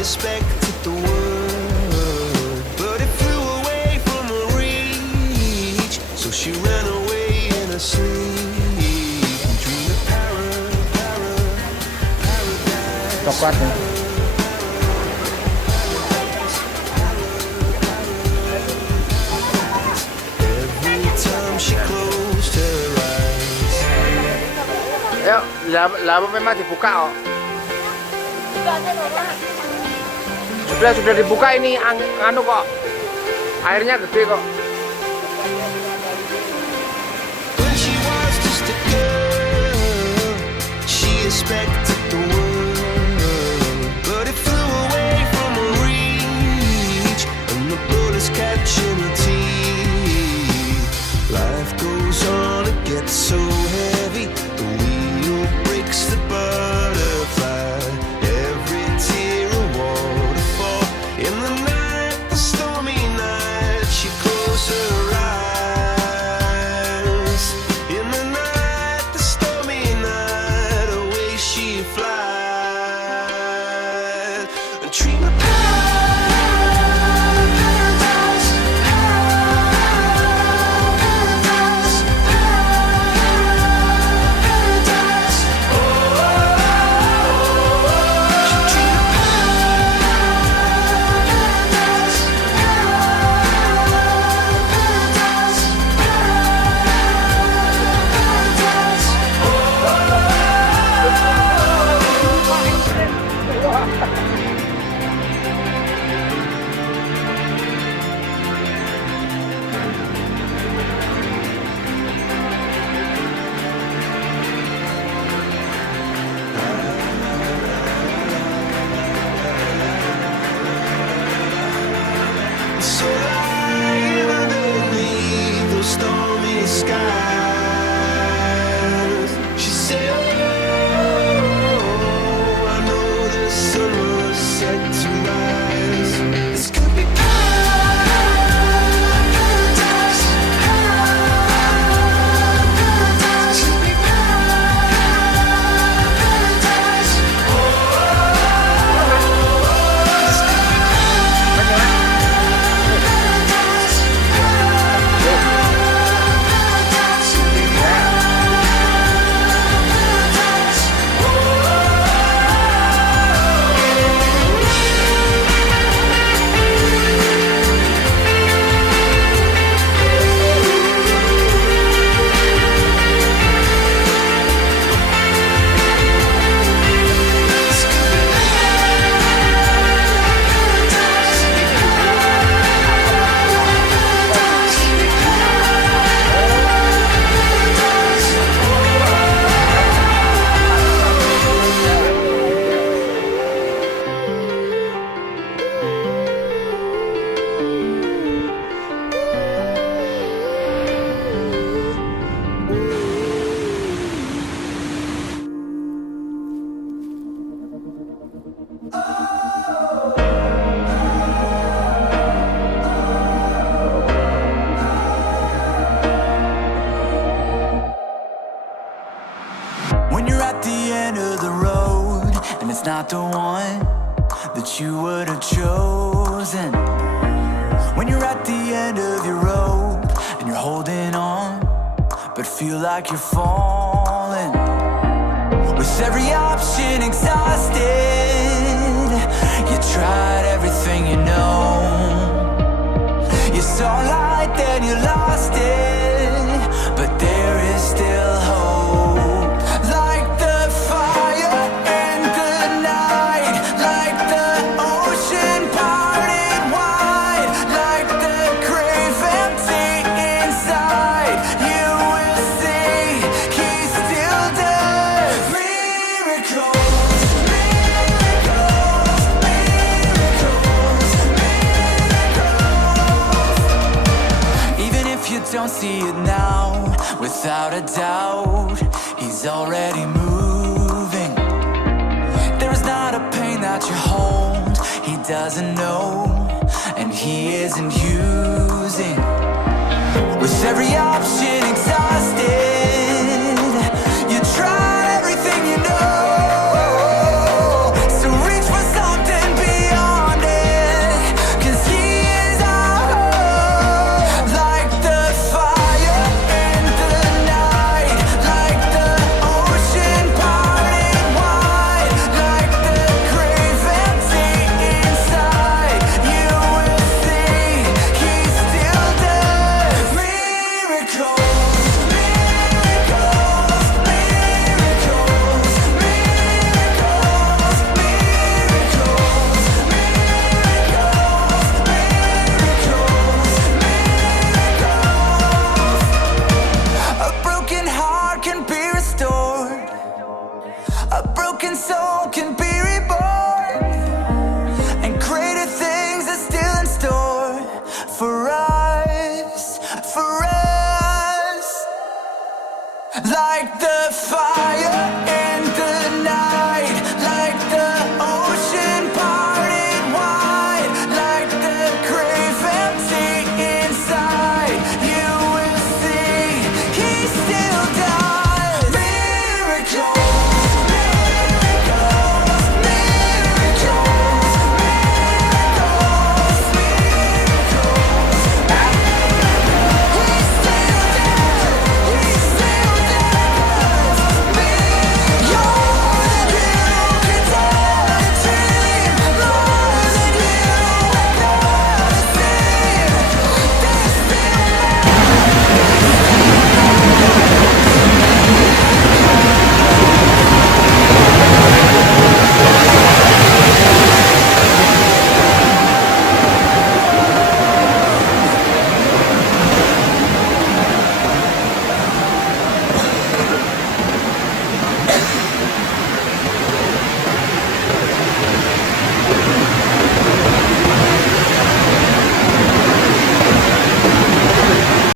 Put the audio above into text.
expected the word, but it flew away from her reach. So she ran away in her sleep and dreamed of paradise. Coklat nih. Every time she closed her eyes. Yuk, laba memang dibuka kok. Sudah dibuka ini anu kok. Airnya gede kok. When she was just a girl, she expected the world, but it flew away from her reach, and the bullets catching her teeth. Life goes on, it gets so heavy, the wheel breaks the butterfly. Every tear a waterfall. In the night, the stormy night, she closed her eyes. In the night, the stormy night, away she flies. A dream of paradise, paradise, paradise. Oh, she dreamed of paradise, so lying underneath those stormy skies. She said, oh, I know the sun was set to rise. This could be paradise, paradise, could be paradise. Oh, this could be When you're at the end of the road and it's not the one that you would have chosen. When you're at the end of your rope and you're holding on but feel like you're falling. With every option exhausted, you tried everything you know. You saw light, then you lost it, but there is still hope. Like the fire in the night, like the ocean parted wide, like the grave empty inside. You will see He's still there. Miracles, miracles, miracles, miracles. Even if you don't see it now, without a doubt, He's already moving. There is not a pain that you hold He doesn't know, and He isn't using. With every option exhausted,